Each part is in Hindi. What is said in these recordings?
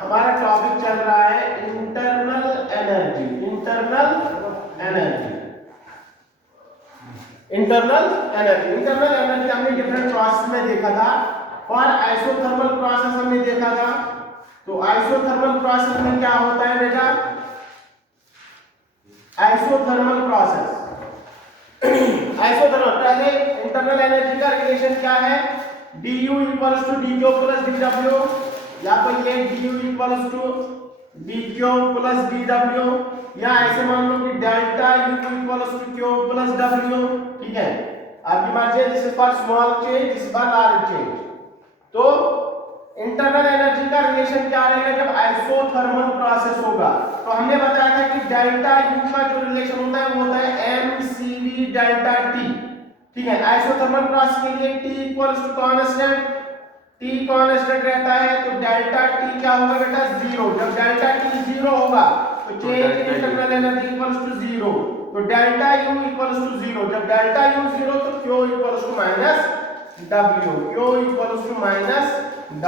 हमारा टॉपिक चल रहा है इंटरनल एनर्जी। इंटरनल एनर्जी हमने डिफरेंट प्रोसेस में देखा था। और आइसोथर्मल प्रोसेस हमने देखा था। तो आइसोथर्मल प्रोसेस में क्या होता है बेटा? आइसोथर्मल प्रोसेस पहले इंटरनल एनर्जी का रिलेशन क्या है? du equals to dq plus dw, या तो ये du equals to dq plus dw, या ऐसे मान लो कि delta u equals to q plus w। ठीक है, आपकी मर्जी है, this is for small change, this is for large change. तो इंटरनल एनर्जी का रिलेशन क्या रहेगा जब आइसोथर्मल प्रोसेस होगा? तो हमने बताया था कि डेल्टा u का जो रिलेशन होता है वो होता है mcv डेल्टा t। ठीक है, आइसोथर्मल प्रोसेस के लिए t equals to constant, t constant रहता है, तो डेल्टा t क्या होगा बेटा? 0। जब डेल्टा t 0 होगा तो change in internal energy equals to 0। तो डेल्टा u इक्वल्स टू 0, जब डेल्टा u 0 तो q equals to minus w, q equals to minus w।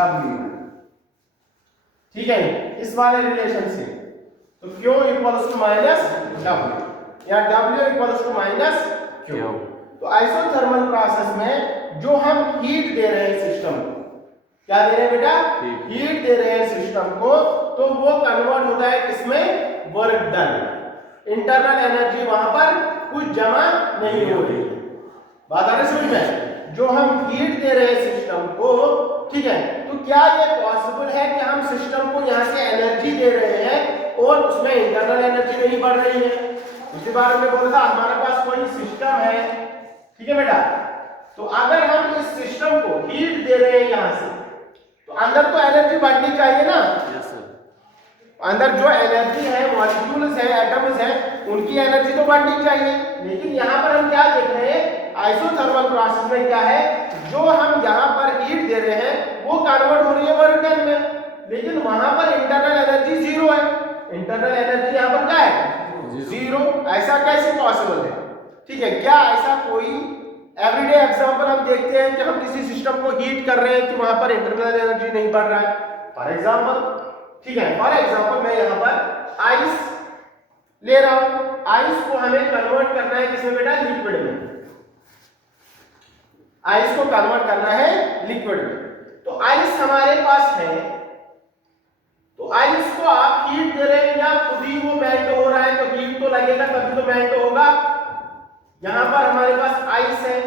ठीक है, इस वाले रिलेशन से तो q equals to minus w या w equals to minus q। तो आइसोथर्मल प्रोसेस में जो हम हीट दे रहे हैं सिस्टम को, क्या दे रहे हैं बेटा? हीट दे रहे हैं सिस्टम को, तो वो कन्वर्ट होता है किसमें? Work done. इंटरनल एनर्जी वहां पर कुछ जमा नहीं हो रही। बात आ रही समझ में? जो हम हीट दे रहे हैं सिस्टम को, ठीक है, तो क्या ये पॉसिबल है कि हम सिस्टम को यहाँ से एनर्जी दे रहे हैं और उसमें इंटरनल एनर्जी नहीं बढ़ रही है? पिछली बार हमने बोला था हमारे पास कोई सिस्टम है, ठीक है बेटा, तो अगर हम इस सिस्टम को हीट दे रहे हैं यहाँ से, तो अंदर तो एनर्जी बढ़नी चाहिए ना? Yes sir. अंदर जो एनर्जी है, मॉलिक्यूल्स है, एटम्स है, उनकी एनर्जी तो बढ़नी चाहिए। लेकिन यहाँ पर हम क्या देख रहे हैं? आइसोथर्मल प्रोसेस में क्या है? जो हम यहाँ पर हीट दे रहे हैं वो कन्वर्ट हो रही है वर्क डन में, लेकिन वहां पर इंटरनल एनर्जी 0 है। इंटरनल एनर्जी यहाँ पर क्या है? 0। ऐसा कैसे पॉसिबल है? ठीक है, क्या ऐसा कोई एवरीडे एग्जांपल हम देखते हैं कि हम किसी सिस्टम को हीट कर रहे हैं कि वहां पर इंटरनल एनर्जी नहीं बढ़ रहा है? फॉर एग्जांपल, ठीक है, फॉर एग्जांपल मैं यहाँ पर आइस ले रहा हूं। आइस को हमें कन्वर्ट करना है किसमें बेटा? लिक्विड में। आइस को कन्वर्ट करना है लिक्विड में। तो आइस हमारे पास है, तो आइस को आप हीट दे रहे हैं या खुद ही वो मेल्ट हो रहा है? तो हीट तो लगेगा तभी तो मेल्ट होगा। यहां पर हमारे पास आइस है,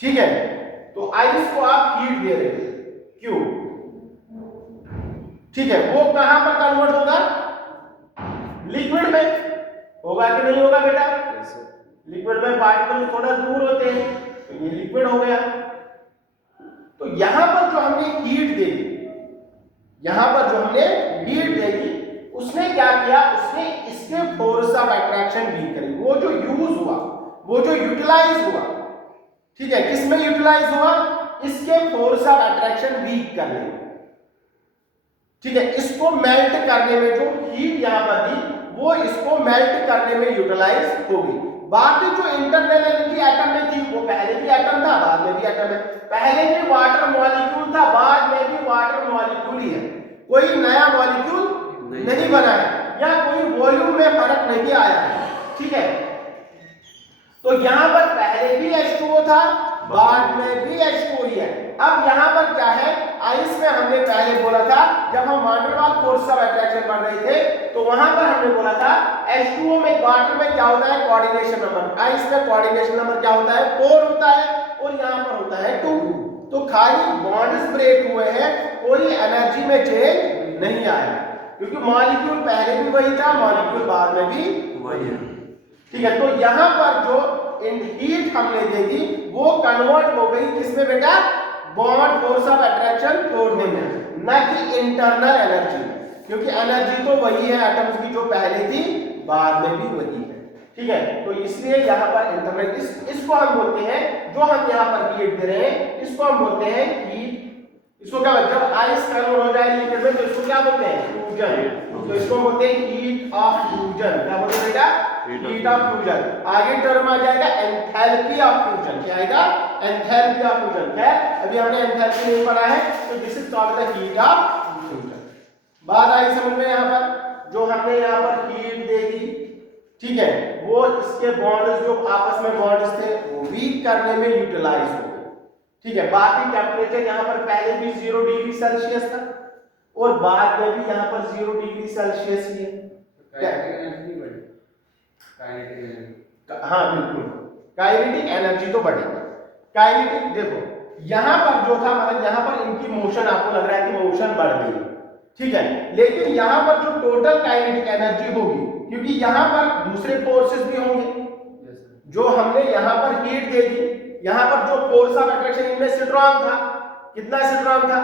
ठीक है, तो आइस को आप हीट दे रहे हैं, क्यों? ठीक है, वो कहां पर कन्वर्ट होगा? लिक्विड में। होगा कि नहीं होगा बेटा? लिक्विड में पार्टिकल थोड़ा दूर होते हैं, तो ये लिक्विड हो गया। तो यहां पर जो हमने हीट दे दी, यहां पर जो हमने हीट दे दी, उसने क्या किया? उसने इसके फोर्स ऑफ अट्रैक्शन वीक करी। वो जो यूज हुआ, वो जो यूटिलाइज हुआ, ठीक है, किसमें यूटिलाइज हुआ? इसके फोर्स ऑफ अट्रैक्शन वीक करने में। ठीक है, इसको मेल्ट करने में जो हीट यहां पर थी वो इसको मेल्ट करने में यूटिलाइज हो गई। बाकी जो इंटरनल एनर्जी एटम में थी, वो पहले भी एटम था, बाद में भी एटम है। पहले भी वाटर मॉलिक्यूल था, बाद में भी वाटर मॉलिक्यूल ही है। कोई नया मॉलिक्यूल नहीं बना है या कोई वॉल्यूम में फर्क नहीं आया है। ठीक है, तो यहां पर पहले भी H2O था, बाद में भी H2O ही है। अब यहां पर क्या है? आइस में हमने पहले बोला था, जब हम वाटर वाल फोर्स ऑफ अट्रैक्शन पढ़ रहे थे, तो वहां पर हमने बोला था H2O में, वाटर में क्या होता है? Coordination number. आइस में कोऑर्डिनेशन नंबर क्या होता है? 4 होता है, और यहां पर होता है 2। तो खाली बॉन्ड्स ब्रेक हुए हैं, कोई एनर्जी में चेंज नहीं आया, क्योंकि मॉलिक्यूल पहले भी वही था, मॉलिक्यूल बाद में भी वही है। ठीक है, तो यहां पर जो हीट हमने दे दी वो कन्वर्ट हो गई किसमें बेटा? बॉन्ड फोर्स ऑफ अट्रैक्शन तोड़ने में, ना कि इंटरनल एनर्जी, क्योंकि एनर्जी तो वही है एटम्स की जो पहले थी, बाद में भी वही है। ठीक है, तो इसलिए यहां पर इंटरनल, इसको हम बोलते हैं, जो हम यहां पर हीट दे रहे हैं इसको हम बोलते हैं हीट। इसको क्या, जब आइस कन्वर्ट हो जाए लिक्विड में तो इसको क्या बोलते हैं? फ्यूजन। तो इसको बोलते हैं हीट ऑफ फ्यूजन। क्या बोलते हैं बेटा? Heat of fusion. आगे टर्म आ जाएगा एंथैल्पी ऑफ फ्यूजन। क्या आएगा? Enthalpy of fusion. खैर अभी हमने एंथैल्पी नहीं पढ़ा है, तो this is called the heat of fusion. में यहाँ पर हीट देगी, ठीक है, वो इसके बॉन्ड्स जो आपस में बॉन्ड्स थे वो वीक करने में यूटिलाइज हो गए, ठीक है। बाकी टेम्परेचर यहाँ पर पहले भी 0 डिग्री सेल्सियस था और बाद में भी यहाँ पर 0 डिग्री सेल्सियस ही है। हाँ बिल्कुल, काइनेटिक एनर्जी तो बढ़ेगी। काइनेटिक देखो यहाँ पर जो था, मतलब यहाँ पर इनकी मोशन आपको लग रहा है कि मोशन बढ़ गई, ठीक है, लेकिन यहाँ पर जो टोटल काइनेटिक एनर्जी होगी, क्योंकि यहाँ पर दूसरे फोर्सेस भी होंगे, जो हमने यहाँ पर हीट दे दी, यहाँ पर जो फोर्स ऑफ अट्रैक्शन इनमें स्ट्रॉन्ग था, कितना स्ट्रॉन्ग था,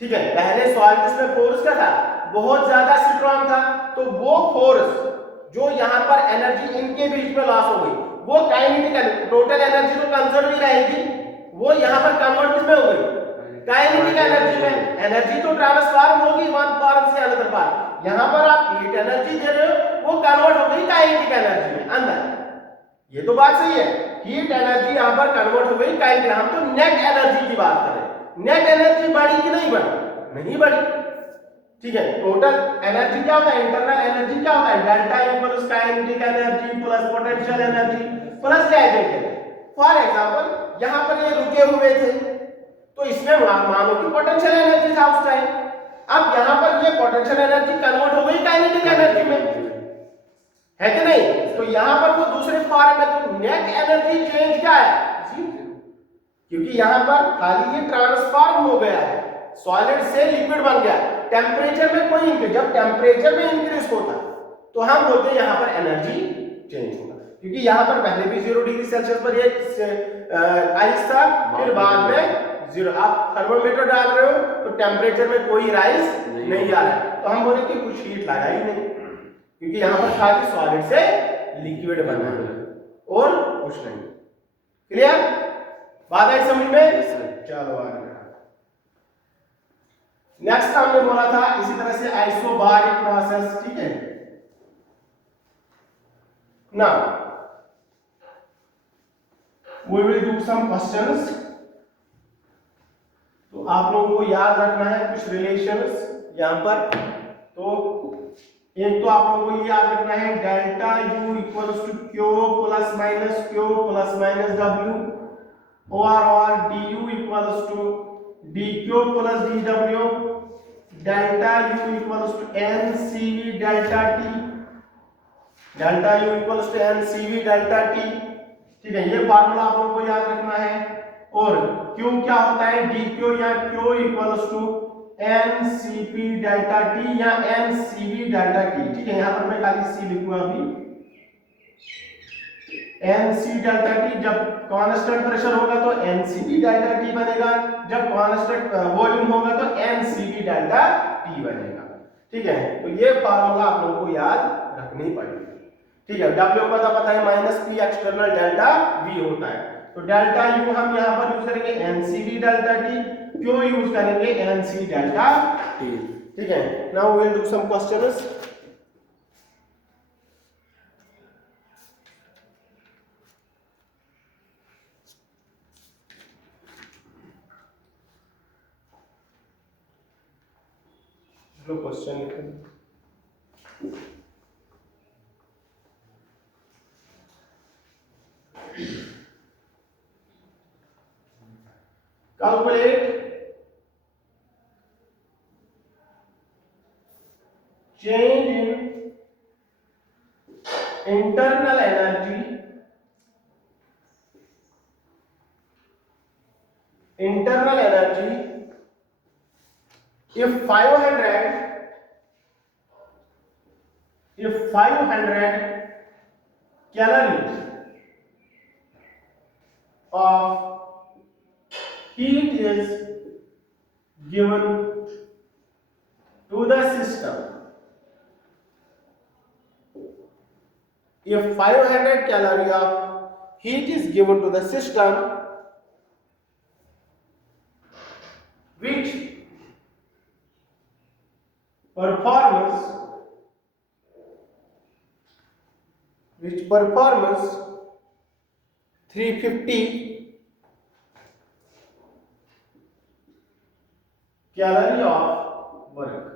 ठीक है, पहले सॉलिड्स में फोर्स क्या था, बहुत ज्यादा स्ट्रॉन्ग था, तो वो फोर्स जो यहाँ पर एनर्जी इनके बीच में लॉस हो गई, वो काइनेटिक टोटल एनर्जी तो कंजर्व ही रहेगी, वो यहाँ पर कन्वर्ट किसमें हो गई, काइनेटिक एनर्जी में। एनर्जी तो ट्रांसफॉर्म होगी वन फॉर्म से अनदर फॉर्म, यहाँ पर आप हीट एनर्जी दे रहे हो वो कन्वर्ट हो गई काइनेटिक एनर्जी में अंदर, ये तो बात सही है, हीट एनर्जी यहाँ पर कन्वर्ट हो गई काइनेटिक। हम तो नेट एनर्जी की बात कर रहे हैं, नेट एनर्जी बढ़ी कि नहीं बढ़ी, नहीं बढ़ी, ठीक है। टोटल एनर्जी क्या होता है, इंटरनल एनर्जी क्या होता है, delta equals kinetic energy plus potential energy plus kinetic. For example यहाँ पर ये रुके हुए थे तो इसमें मानो कि पोटेंशियल एनर्जी था उस टाइम, अब यहाँ पर ये पोटेंशियल एनर्जी कन्वर्ट हो गई काइनेटिक एनर्जी में, है कि नहीं, तो यहाँ पर वो दूसरे फॉर्म में तो नेट एनर्जी चेंज क्या है, क्योंकि यहाँ पर खाली ये ट्रांसफॉर्म हो गया है, सॉलिड से लिक्विड बन गया, टेम्परेचर में कोई इंक्रीज, जब टेम्परेचर में इंक्रीज होता तो हम बोलते हैं यहाँ पर एनर्जी चेंज होगा, क्योंकि यहाँ पर पहले भी 0 डिग्री सेल्सियस पर ये आइस था, फिर बाद में 0, आप थर्मोमीटर डाल रहे हो तो टेम्परेचर में कोई राइज नहीं आ रहा है, तो हम बोले कि कुछ हीट लगा ही नहीं, क्योंकि यहाँ पर खाली सॉलिड से लिक्विड बना है और कुछ नहीं। क्लियर, बात आई समझ में, चलो आगे। नेक्स्ट हमने बोला था इसी तरह से आइसोबारिक प्रोसेस, ठीक है ना, we will do some questions, तो आप लोगों को याद रखना है कुछ रिलेशंस यहाँ पर, तो एक तो आप लोगों को ये याद रखना है delta you equals to Q plus minus W और D U equals to D Q plus D W, delta you equals to N C V delta T, delta you equals to N C V delta T, ठीक है, ये फार्मूला आप लोगों को याद रखना है। और क्यू क्या होता है, डी क्यू या Q equals to N C P delta T या N C V delta T, ठीक है, यहाँ पर मैं खाली सी लिखूंगा अभी, एन सी डेल्टा टी, जब कांस्टेंट प्रेशर होगा तो N C P delta T बनेगा, जब कांस्टेंट वॉल्यूम होगा तो N C V delta T बनेगा, ठीक है, तो ये फार्मूला आप लोगों को याद रखनी पड़ेगी, ठीक है। W का पता है minus P external delta V होता है, तो डेल्टा U हम यहाँ पर यूज करेंगे NCV डेल्टा T, क्यों यूज करेंगे NC डेल्टा T, ठीक है। Now we will do some questions. चलो क्वेश्चन लिखें, calculate change in internal energy if 500 calories of heat is given to the system, if 500 calorie of heat is given to the system which performs 350 calorie of work,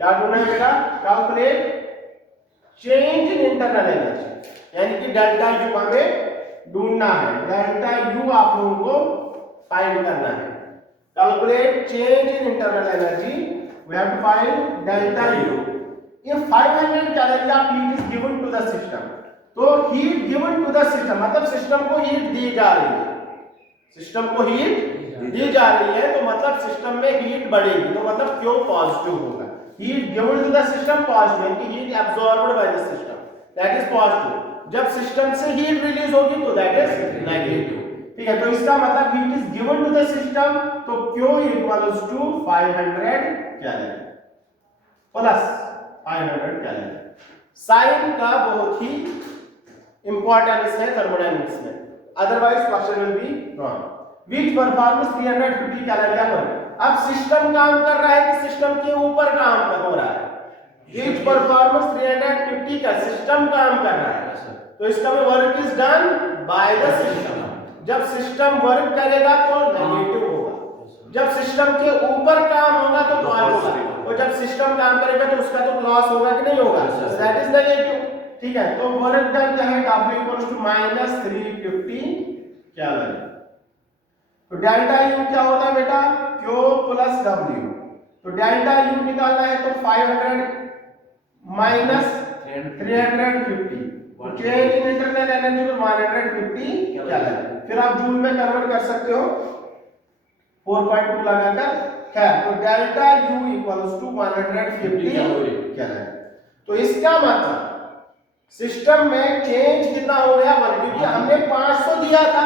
क्या ढूंढना है बेटा? Calculate change in internal energy, यानी कि डेल्टा यू हमें ढूंढना है। डेल्टा यू आप लोगों को फाइंड करना है। Calculate change in internal energy, we have to find delta U. If 500 calorie of heat is given to the system, तो heat given to the system मतलब सिस्टम को हीट दी जा रही है, सिस्टम को हीट दी जा रही है, तो मतलब सिस्टम में हीट बढ़ेगी, तो मतलब क्यों पॉजिटिव होगा। Heat given to the system positive, यानी heat absorbed by the system, that is positive. जब सिस्टम से हीट रिलीज होगी तो दैट इज नेगेटिव। ठीक है, तो इसका मतलब heat is given to the system, तो Q equals to 500 calorie plus 500 calorie. Sign का बहुत ही इंपॉर्टेंस है थर्मोडायनेमिक्स में, otherwise question will be wrong. Which performs 350 calorie पर। अब सिस्टम काम कर रहा है कि सिस्टम के ऊपर काम हो रहा है? व्हिच परफॉर्म्स 350 का सिस्टम काम कर रहा है, तो इसका में work is done by the system. जब सिस्टम वर्क करेगा तो नेगेटिव होगा, जब सिस्टम के ऊपर काम होगा तो पॉजिटिव होगा, और जब सिस्टम काम करेगा तो उसका तो लॉस होगा कि नहीं होगा, दैट इज नेगेटिव। ठीक है, तो वर्क डन है W इक्वल्स टू -350 कैलोरी। तो डेल्टा यू क्या होता है बेटा? Q plus W। तो डेल्टा यू निकालना है तो 500 minus 350, change in internal energy को 150 कैलोरी। फिर आप जूल में कन्वर्ट कर सकते हो 4.2 लगाकर। खैर, तो delta you equals to 150 calorie. तो इसका मतलब सिस्टम में चेंज कितना हो गया? 1, क्योंकि हमने 500 दिया था,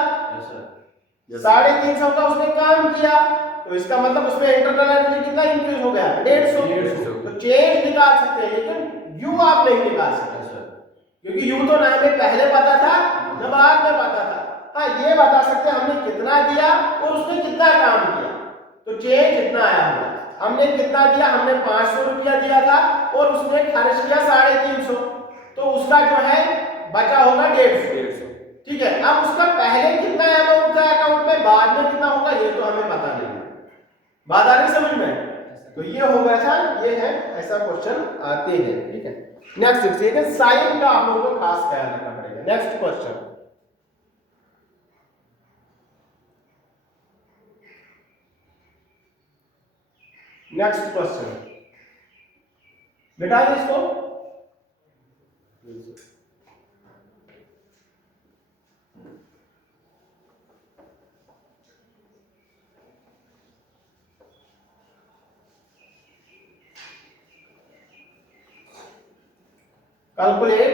350 का उसने काम किया, तो इसका मतलब उसमें इंटरनल एनर्जी कितना इंक्रीज हो गया? 150। तो चेंज निकाल सकते हैं, लेकिन यू आप नहीं निकाल सकते, क्योंकि यू तो ना हमें पहले पता था ना बाद में पता था। हाँ, ये बता सकते हैं हमने कितना दिया और उसने कितना काम किया, तो चेंज इतना आया होगा। हमने कितना दिया? हमने 500 रुपया दिया था और उसने खर्च किया 350, तो उसका जो है बचा होगा 150। ठीक है, अब उसका पहले कितना अमाउंट था अकाउंट में, बाद में कितना होगा ये तो हमें पता नहीं है। बात आ रही समझ में? तो ये हो गया था, ये है, ऐसा क्वेश्चन आते हैं। ठीक है, नेक्स्ट देखिए, साइन का आप लोगों को खास ख्याल रखना पड़ेगा। नेक्स्ट क्वेश्चन, नेक्स्ट क्वेश्चन बेटा इसको कैलकुलेट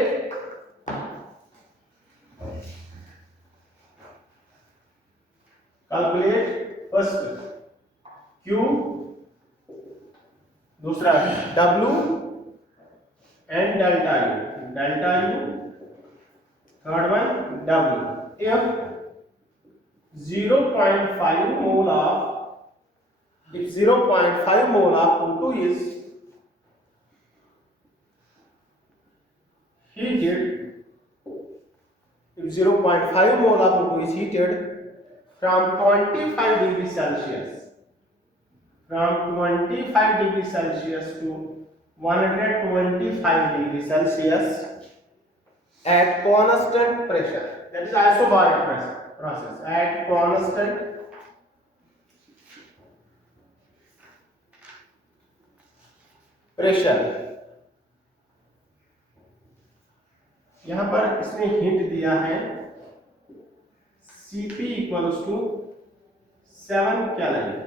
फर्स्ट Q, दूसरा W and delta U, third one W। if 0.5 mole of O2 is heated, if 0.5 mole of O2 is heated from 25 degrees Celsius, from 25 degrees Celsius to 125 degrees Celsius at constant pressure, that is isobaric process, at constant pressure। यहां पर इसने हिंट दिया है Cp equals to 7 calorie,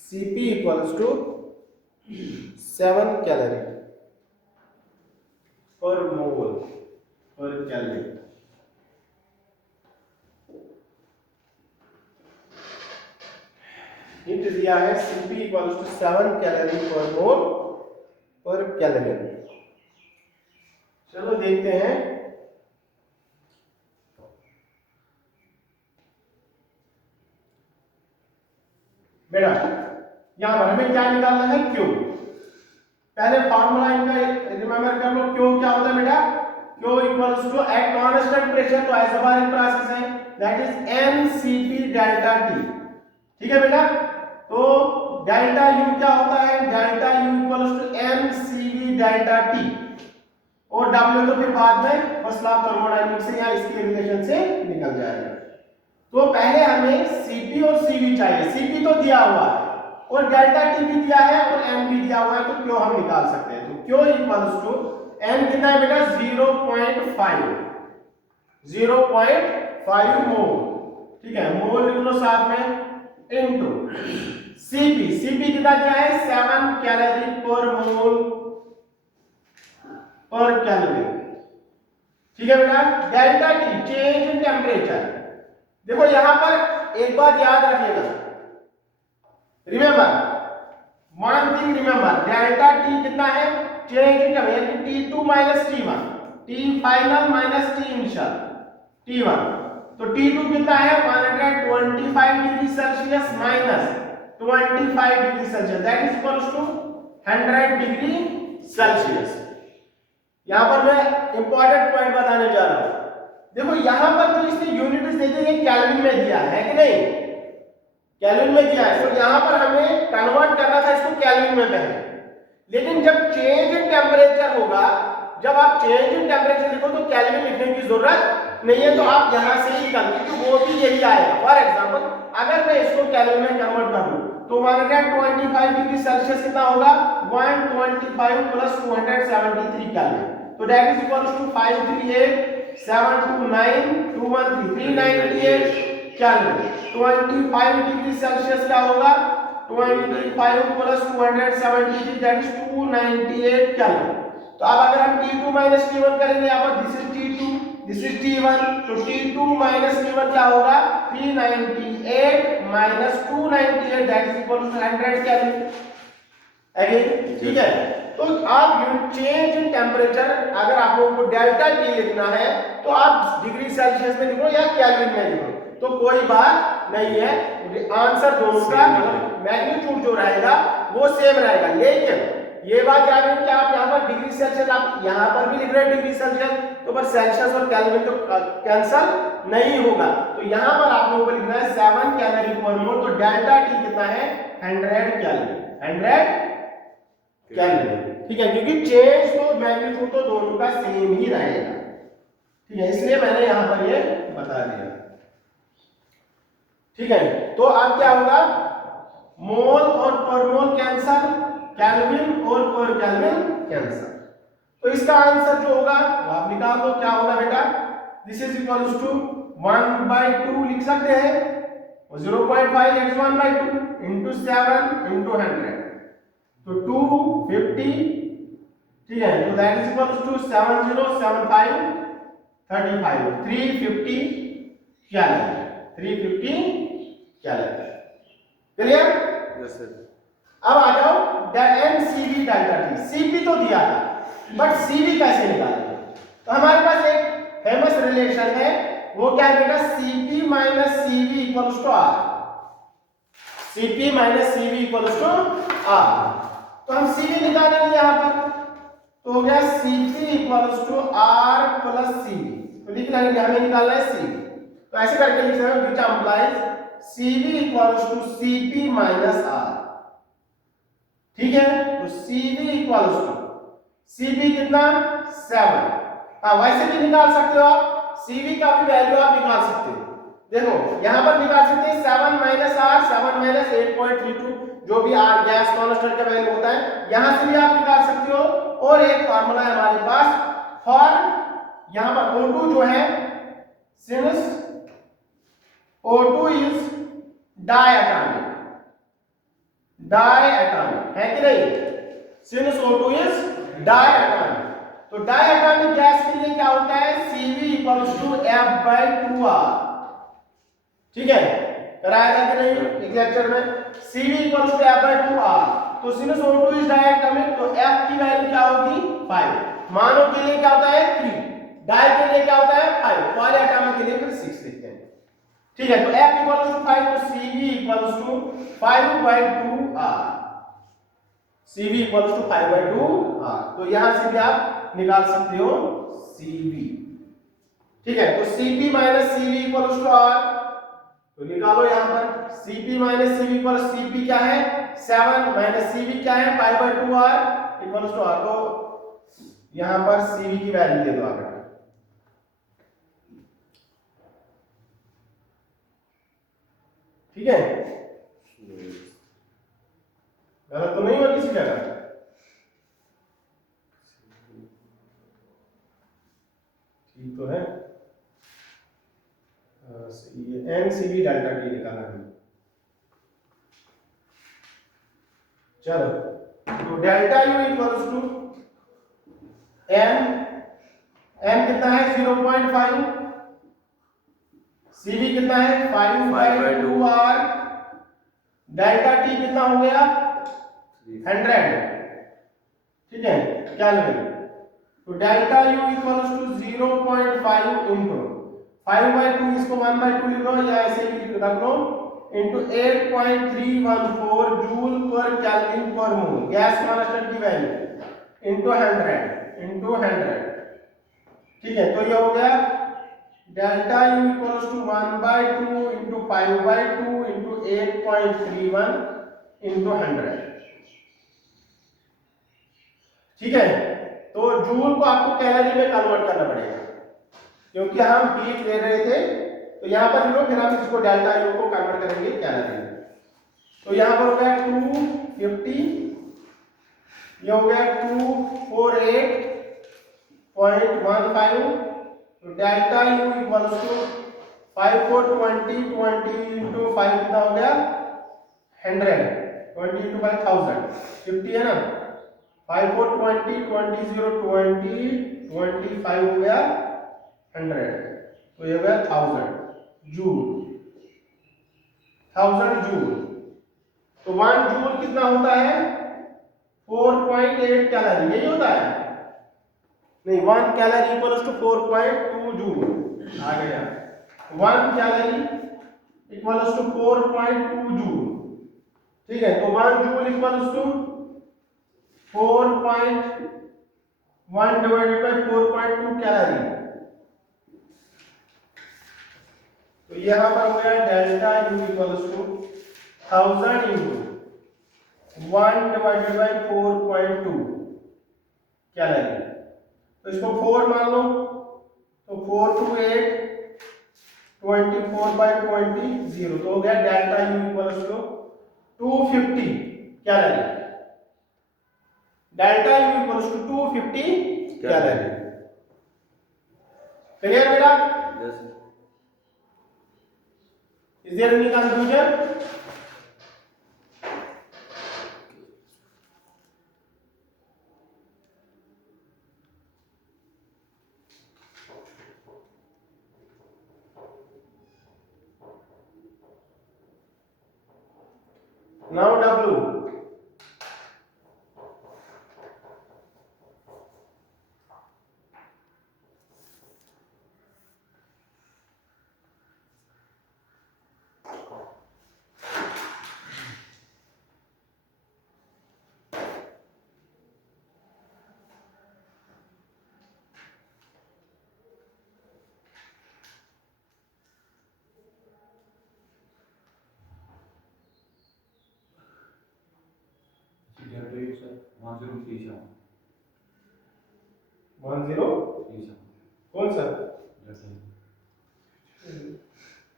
Cp equals to 7 calorie per mole पर कैलोरी। हिंट दिया है Cp equals to 7 calorie per mole पर कैलोरी। चलो देखते हैं, बेटा यहां पर हमें क्या निकालना है? Q। पहले फार्मूला इनका रिमेंबर कर लो। Q क्या होता है बेटा? Q equals to at constant pressure, तो आइसोबारिक प्रोसेस है, that is mCp delta T। ठीक है बेटा, तो डेल्टा यू क्या होता है, delta you equals to M C V delta T, और डब्ल्यू तो फिर बाद में फर्स्ट लॉ ऑफ थर्मोडायनामिक्स से या इसके रिलेशन से निकल जाएगा। तो पहले हमें Cp और Cv चाहिए। Cp तो दिया हुआ है और डेल्टा टी भी दिया है और m भी दिया हुआ है, तो क्यों हम निकाल सकते हैं। तो क्यों इक्वल्स टू n कितना है बेटा 0.5 मोल, ठीक है, मोल लिख लो साथ में, इनटू Cp कितना दिया है 7 कैलोरी पर मोल पर केल्विन, ठीक है बेटा। Delta T change in temperature, देखो यहां पर एक बात याद रखिएगा, remember one thing, remember delta T कितना है, change in temperature T2 minus T1, T final minus T initial T1, तो T2 कितना है 125 degree celsius minus 25 degree celsius, that is equals to 100 degree celsius. यहां पर मैं इंपॉर्टेंट पॉइंट बताने जा रहा हूं, देखो यहां पर जो इसने यूनिट्स दे दी है केल्विन में दिया है कि नहीं, केल्विन में दिया है, तो यहां पर हमें कन्वर्ट करना था इसको केल्विन में पहले, लेकिन जब चेंज इन टेम्परेचर होगा, जब आप चेंज इन टेम्परेचर लिखो तो केल्विन लिखने की जरूरत नहीं है, तो आप यहां से ही निकाल, क्योंकि वो भी यही आएगा। फॉर एग्जांपल अगर मैं इसको केल्विन में कन्वर्ट कर दूं तो 125 डिग्री सेल्सियस कितना होगा 125 प्लस 273 केल्विन, तो that is equals to 538 729 213 398 kelvin. 25 degree celsius क्या होगा 25 प्लस 273 दैट इज 298 केल्विन। तो अब अगर हम T2 माइनस T1 करेंगे, यहाँ पर this is T2 this is T1, तो T2 माइनस T1 क्या होगा 398 minus 298 that is equal to 100 kelvin. Again ठीक है, तो आप यूनिट चेंज इन टेम्परेचर अगर आप लोगों को डेल्टा टी लिखना है तो आप डिग्री सेल्सियस में लिखो या केल्विन में लिखो, तो कोई बात नहीं है, आंसर दोनों का मैग्नीट्यूड जो रहेगा वो सेम रहेगा। लेकिन ये बात याद रखिए कि आप यहाँ पर डिग्री सेल्सियस, आप यहाँ पर भी लिख रहे हैं डिग्री सेल्सियस, तो पर सेल्सियस और केल्विन तो कैंसल नहीं होगा, तो यहाँ पर आप लोगों को लिखना है 7 कैलोरी पर मोल, तो डेल्टा टी कितना है 100 केल्विन, 100 केल्विन, ठीक है, क्योंकि चेंज तो मैग्नीट्यूड तो दोनों का सेम ही रहेगा, ठीक है, इसलिए मैंने यहाँ पर ये बता दिया, ठीक है। तो अब क्या होगा, मोल और पर मोल कैंसल, केल्विन और पर केल्विन कैंसल, तो इसका आंसर जो होगा वो आप निकाल दो, क्या होगा बेटा, दिस इज इक्वल्स टू 1/2 लिख सकते हैं, और 0.5 इज 1/2 इनटू 7 इनटू 100, तो 250, ठीक है, तो that is equals to 7075 35 350 kelvin, 350 kelvin, clear? Yes sir. अब आ जाओ एमसीवी डेल्टा टी, सीपी तो दिया था बट सीवी कैसे निकालेंगे, तो हमारे पास एक फेमस रिलेशन है, वो क्या है बेटा, CP minus CV equals to R, CP minus CV equals to R, तो हम सीवी निकालेंगे यहां पर, तो हो गया CP equals to R plus CV, तो लिख लेंगे हमें निकालना है सीवी, तो ऐसे करके लिख सकते हैं which implies CV equals to CP minus R, ठीक है, तो Cv इक्वल्स टू Cv कितना 7, हाँ वैसे भी निकाल सकते हो आप, Cv का भी वैल्यू आप निकाल सकते हो, देखो यहां पर निकाल सकते हैं 7 माइनस आर, 7 माइनस 8.32 जो भी आर गैस कांस्टेंट का वैल्यू होता है, यहां से भी आप निकाल सकते हो, और एक फार्मूला है हमारे पास फॉर यहां पर O2 जो है, since O2 is diatomic, diatomic है कि नहीं, सिंस O2 इज डायटोमिक, तो डायटोमिक गैस के लिए क्या होता है Cv इक्वल्स टू F/2R, ठीक है, कराया था कि नहीं एक लेक्चर में, Cv इक्वल्स टू F/2R, तो सिंस O2 इज डायटोमिक तो F की वैल्यू क्या होगी 5, मानो के लिए क्या होता है 3, डाई के लिए क्या होता है 5, पॉलीएटॉमिक के लिए फिर 6 लिखते हैं, ठीक है, तो F इक्वल्स टू 5, तो Cv equals to 5/2R, Cv equals to 5/2R, तो यहां से भी आप निकाल सकते हो Cv, ठीक है, तो Cp minus Cv equals to R, तो निकालो यहां पर Cp minus Cv equals Cp क्या है 7 माइनस सी वी क्या है, pi by 2 R equals to R. तो यहां पर सी वी की वैल्यू दे दो आगे, ठीक है। गलत तो नहीं हुआ किसी जगह? ठीक तो है। ये N C V delta T निकालना है। चलो, तो delta you equals to N, N कितना है 0.5, सी वी कितना है 5 बाय 2 आर, डेल्टा टी कितना हो गया 100, ठीक है, केल्विन। तो delta you equals to 0.5 into 5 by 2, इसको 1 बाय 2 लिख लो या ऐसे ही रख लो, into 8.314 joule per kelvin per mole, gas constant की वैल्यू इंटू 100, ठीक है। तो ये हो गया delta you equals to 1 by 2 into 5 by 2 into 8.31 into 100, ठीक है। तो जूल को आपको कैलोरी में कन्वर्ट करना पड़ेगा, क्योंकि हम हीट ले रहे थे, तो यहां पर लिखो, फिर हम इसको डेल्टा यू को कन्वर्ट करेंगे कैलोरी में। तो यहां पर हो गया 250, ये हो गया 248.15, तो delta you equals to 5 4 20 20 into 5 कितना हो गया 100, 20 इंटू 5000, 50 है ना, 5 4 20 20 0 20 25 हो गया 100, तो ये हो गया 1000 जूल, 1000 जूल। तो 1 जूल कितना होता है 4.8 कैलोरी, यही होता है नहीं, 1 कैलोरी इक्वल्स टू 4.2 जूल आ गया, 1 कैलोरी इक्वल्स टू 4.2 जूल, ठीक है। तो 1 joule equals to 4.1 divided by 4.2 calorie, तो यहां पर हो गया delta you equals to 1000 into 1 divided by 4.2 calorie. तो इसको 4 मान लो, तो 4 to 8 24 by 20, तो हो गया delta you equals to 250 calorie, delta you equals to 250 calorie. Clear बेटा? Yes. Is there any confusion? Now W. Sir, 1037. 1037 कौन सा?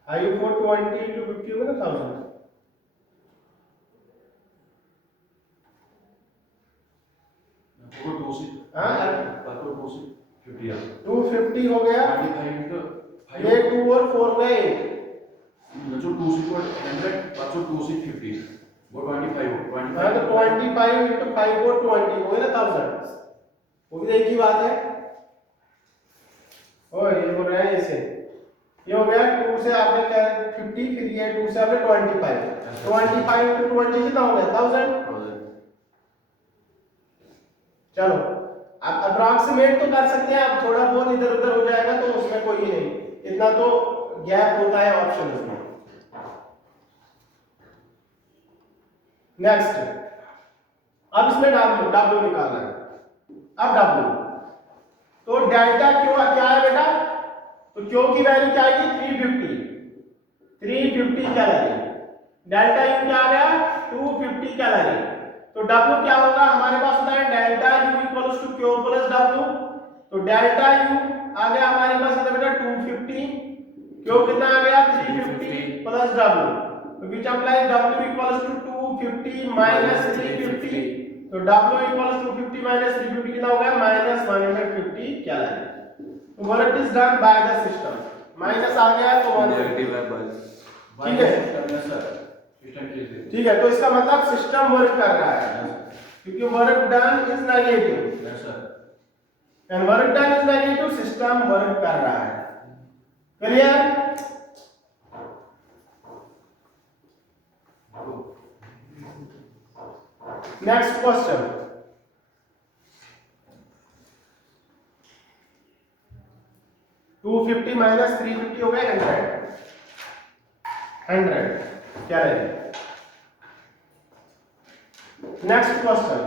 हाई 420 into 50 होगा ना 1000। हाँ 250 हो गया, ये 2 और 4 हो गए 8, जो 2 से 100 बच्चों 2 से 50 वो 25 हो 25। हाँ तो 25 into 5 और 20 हो गया ना 1000, वो भी एक ही बात है। और ये बोल रहे हैं ऐसे, ये हो गया 2 से आपने क्या 50, फिर ये 2 से आपने 25 into 20 कितना हो गया 1000। चलो आप अप्रॉक्सीमेट तो कर सकते हैं, आप थोड़ा बहुत इधर उधर हो जाएगा तो उसमें कोई नहीं, इतना तो गैप होता है ऑप्शन में। नेक्स्ट, अब इसमें W निकालना है। अब W तो डेल्टा क्यू क्या है बेटा, तो क्यू की वैल्यू क्या आएगी 350 कैलोरी, डेल्टा यू क्या आ गया 250 कैलोरी। तो W क्या होगा, हमारे पास होता है delta U equals to Q plus W। तो डेल्टा U आ गया हमारे पास इधर बेटा 250, Q कितना आ गया 350 प्लस W। तो which applies W equals to 250 minus 350। तो W इक्वल्स टू 250 माइनस 350 कितना हो गया माइनस 150 कैलोरी। तो work is done by the system, minus आ गया तो 150 नेगेटिव है बाय ठीक है सर, सिस्टम कीजिए। ठीक है। तो इसका मतलब सिस्टम वर्क कर रहा है क्योंकि work done is negative yes sir. And work done is negative, system work कर रहा है। Clear? Next question, to 250 minus 350 हो गया 100 क्या रहेगा? Next question,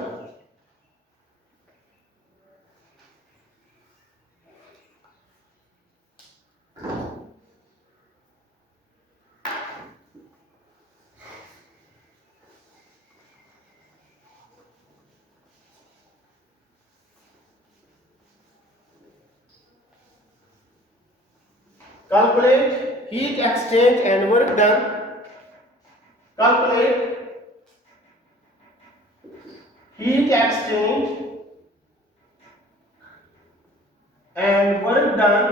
calculate heat exchange and work done. Calculate heat exchange and work done.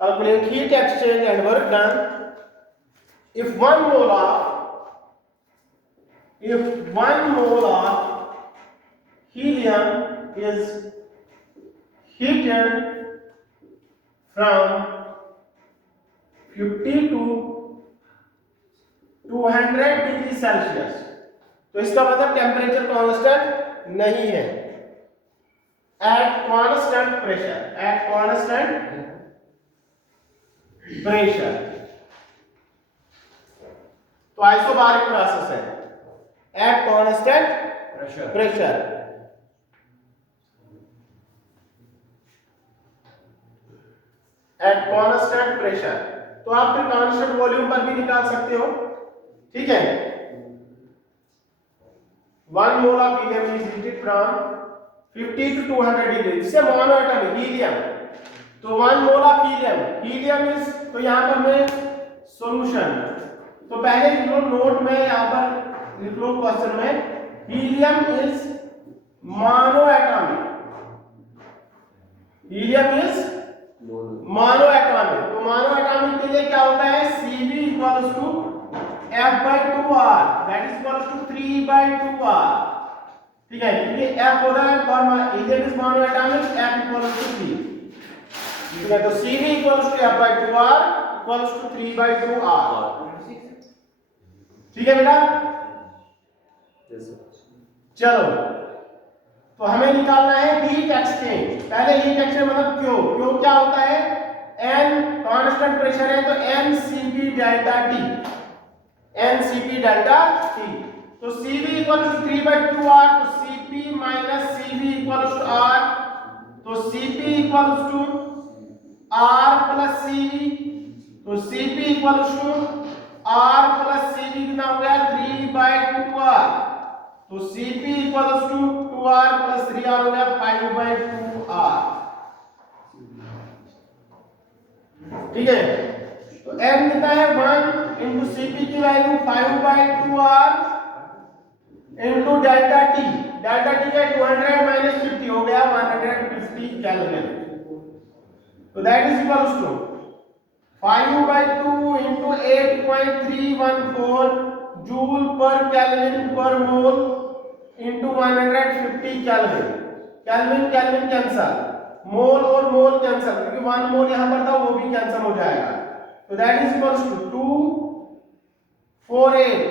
Calculate heat exchange and work done if 1 mole of helium is heated from 50 to 200 degree Celsius. तो इसका मतलब टेम्परेचर कांस्टेंट नहीं है, एट कांस्टेंट प्रेशर। तो आइसोबारिक प्रोसेस है eight constant pressure. Eight constant pressure. तो आप फिर कांस्टेंट वॉल्यूम पर भी निकाल सकते हो, ठीक है। 1 mole of helium is heated from 50 to 200 degree. इससे मोनो एटम हीलियम, तो 1 मोल ऑफ हीलियम इज, तो यहां पर मैं सॉल्यूशन, तो पहले लिख लो नोट में, यहां पर लिख लो क्वेश्चन में helium is mono atomic, helium is mono atomic. तो मोनो एटॉमिक के लिए क्या होता है Cv equals to F/2R, that is equals to 3/2R, ठीक है, क्योंकि F होता है for helium is mono atomic, F equals to 3, ठीक है। तो Cv equals to F/2R equals to 3/2R, ठीक है बेटा। चलो, तो हमें निकालना है हीट एक्सचेंज। पहले हीट एक्सचेंज मतलब क्यू क्या होता है, N कांस्टेंट प्रेशर है तो NCP delta T, NCP delta T। तो Cv इक्वल्स टू 3/2R, तो Cp minus Cv equals to R, तो Cp equals to R plus Cv, तो Cp equals to R plus Cv कितना हो गया 3/2R, तो Cp equals to 2R plus 3R हो गया 5/2R, ठीक है। तो n कितना है 1 इंटू Cp की value 5/2R into delta T, delta T का 200 माइनस 50 हो गया 150 केल्विन। तो that is equals to 5/2 into 8.314 joule per kelvin per mole into 150 kelvin. Kelvin kelvin cancel, mole और मोल कैंसल, क्योंकि 1 मोल यहां पर था वो भी कैंसल हो जाएगा। तो दैट इज इक्वल्स टू 248,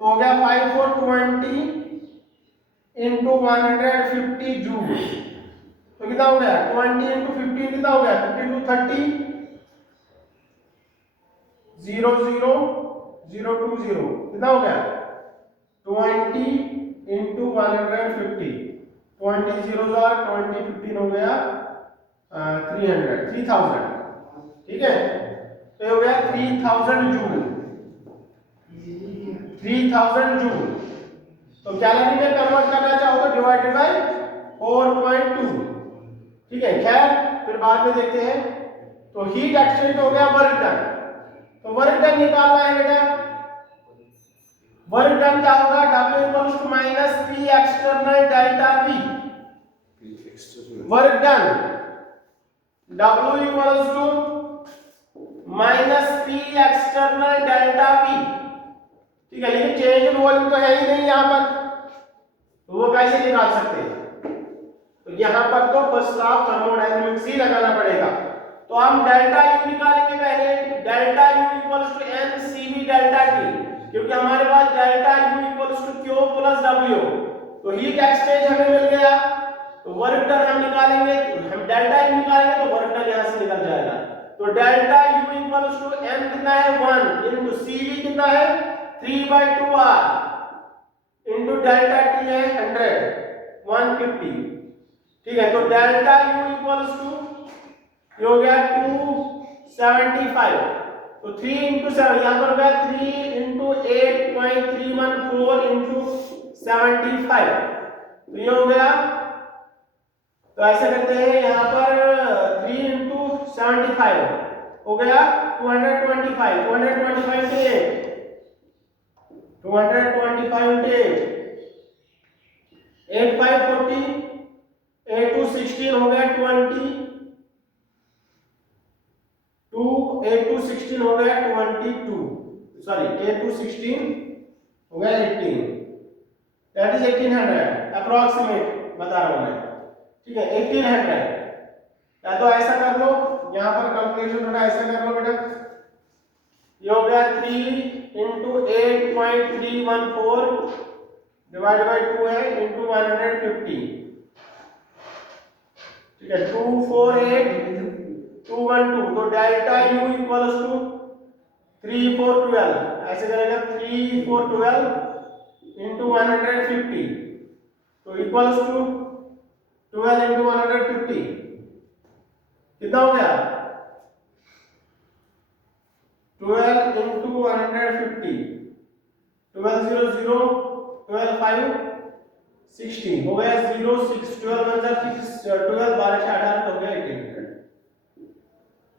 तो हो गया 5420 इंटू 150 जूल, तो कितना हो गया 20 इंटू 15 कितना हो गया 52 30 00020 कितना हो गया 20 इंटू 150, 20 0 20 15 हो गया 3000, ठीक है। तो ये हो गया 3000 जूल, 3000 जूल। तो कैलोरी में कन्वर्ट करना चाहो तो डिवाइडेड बाय 4.2, ठीक है। खैर फिर बाद में देखते हैं। तो हीट एक्सचेंज हो गया वर्क डन। तो वर्क डन निकालना है बेटा। वर्क डन क्या होगा, W equals to minus P external delta V। Work done W equals to minus P external delta V, ठीक है। लेकिन चेंज इन वॉल्यूम तो है ही नहीं यहां पर, तो वो कैसे निकाल सकते हैं? तो यहां पर तो फर्स्ट लॉ ऑफ थर्मोडायनामिक्स ही लगाना पड़ेगा। तो हम डेल्टा U निकालेंगे पहले। Delta U equals to NCV delta T, क्योंकि हमारे पास delta U equals to Q plus W। तो हीट एक्सचेंज हमें मिल गया, तो वर्क डन हम निकालेंगे। हम डेल्टा U निकालेंगे तो वर्क डन यहां से निकल जाएगा। तो delta U equals to N कितना है 1 इनटू CV कितना है 3/2R इनटू डेल्टा T है 100 150, ठीक है। तो डेल्टा U इक्वल्स टू ये हो गया 275। तो 3 इंटू 7 यहां पर हो गया 3 इंटू 8.314 इंटू 75, तो ये हो गया। तो ऐसे करते हैं यहां पर 3 इंटू 75 हो गया 225, 225 से 225 इंटू 8 5 40, 8 2 16 हो गया 20, 2 8 2 16 हो गया 22, सॉरी 8 2 16 हो गया 18, दैट इज 1800 अप्रोक्सीमेट बता रहा हूं मैं, ठीक है। 1800 या तो ऐसा कर लो, यहां पर कैलकुलेशन थोड़ा ऐसा कर लो बेटा। ये हो गया 3 इंटू 8.314 डिवाइड बाय 2 है इंटू 150, ठीक है। 248,212। तो डेल्टा U इक्वल्स टू 3412, ऐसे करेगा 3412 इंटू 150, तो इक्वल्स टू 12 इंटू 150 कितना हो गया 12 इंटू 150, 12 0 0 12 5 60 हो गया 0 6 12 12 12 18 तो हो गया 1800।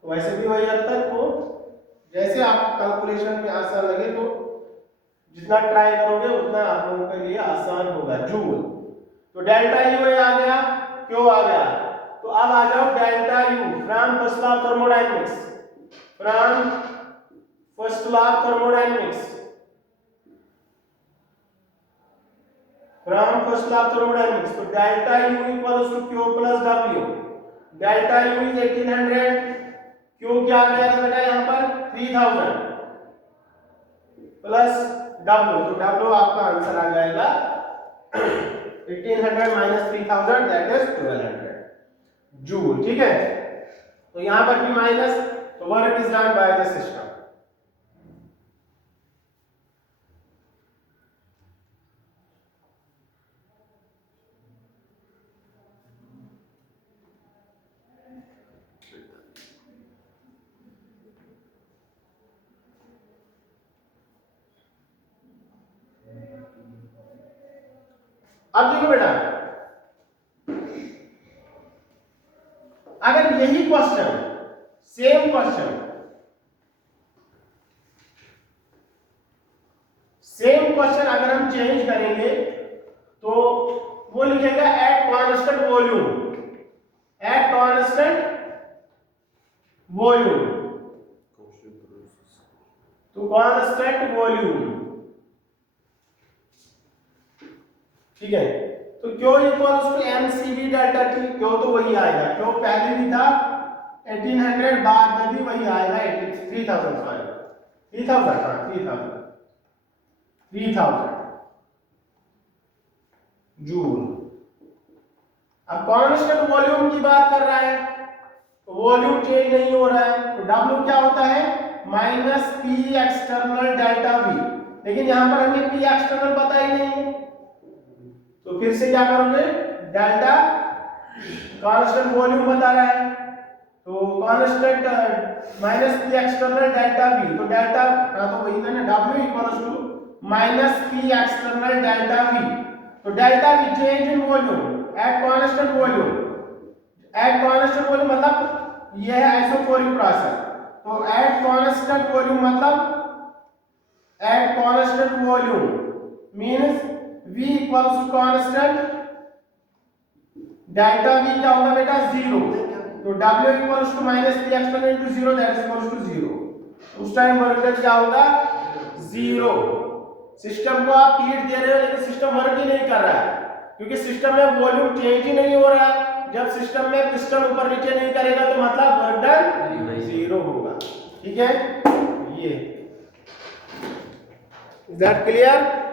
तो वैसे भी वही आता है। तो जैसे आप कैलकुलेशन में आसान लगे तो जितना ट्राई करोगे उतना आप लोगों के लिए आसान होगा। जूल, तो डेल्टा U आ गया, क्यों आ गया। तो अब आ जाओ delta U from first law of thermodynamics, from first law of thermodynamics, from first law of thermodynamics. तो delta U equals to Q plus W। Delta U is 1800, Q क्या आ गया था बेटा यहां पर 3000 प्लस W, तो W आपका आंसर आ जाएगा 1800 माइनस 3000 दैट इज 1200 जूल, ठीक है। तो यहां पर भी माइनस, तो work is done by the system. अब देखो बेटा, अगर यही क्वेश्चन सेम क्वेश्चन अगर हम चेंज करेंगे तो वो लिखेगा at constant volume, at constant volume, तो कांस्टेंट वॉल्यूम, ठीक है। तो Q equals to MCV delta T, Q तो वही आएगा, क्यू पहले भी था 1800, बाद में भी वही आएगा 3000, सॉरी 3000, हाँ 3000 जूल। अब कांस्टेंट वॉल्यूम की बात कर रहा है, तो वॉल्यूम चेंज नहीं हो रहा है, तो W क्या होता है minus P external delta V, लेकिन यहां पर हमें P एक्सटर्नल पता ही नहीं है, तो फिर से क्या करोगे, डेल्टा कांस्टेंट वॉल्यूम बता रहा है, तो constant minus P external delta V, तो डेल्टा का तो वही था ना, W equals to minus P external delta V. तो delta V change in volume at constant volume, at constant volume मतलब ये है आइसोकोरिक प्रोसेस। तो एट कांस्टेंट वॉल्यूम मतलब at constant volume means V equals to constant delta V क्या होगा बेटा 0। तो W equals to minus P external into 0 that is equals to 0। उस टाइम वर्क डन क्या होगा 0। सिस्टम को आप हीट दे रहे हो लेकिन सिस्टम वर्क ही नहीं कर रहा है क्योंकि सिस्टम में वॉल्यूम चेंज ही नहीं हो रहा है। जब सिस्टम में पिस्टन ऊपर नीचे नहीं करेगा तो मतलब वर्क डन 0 होगा। ठीक है, ये इज दैट क्लियर?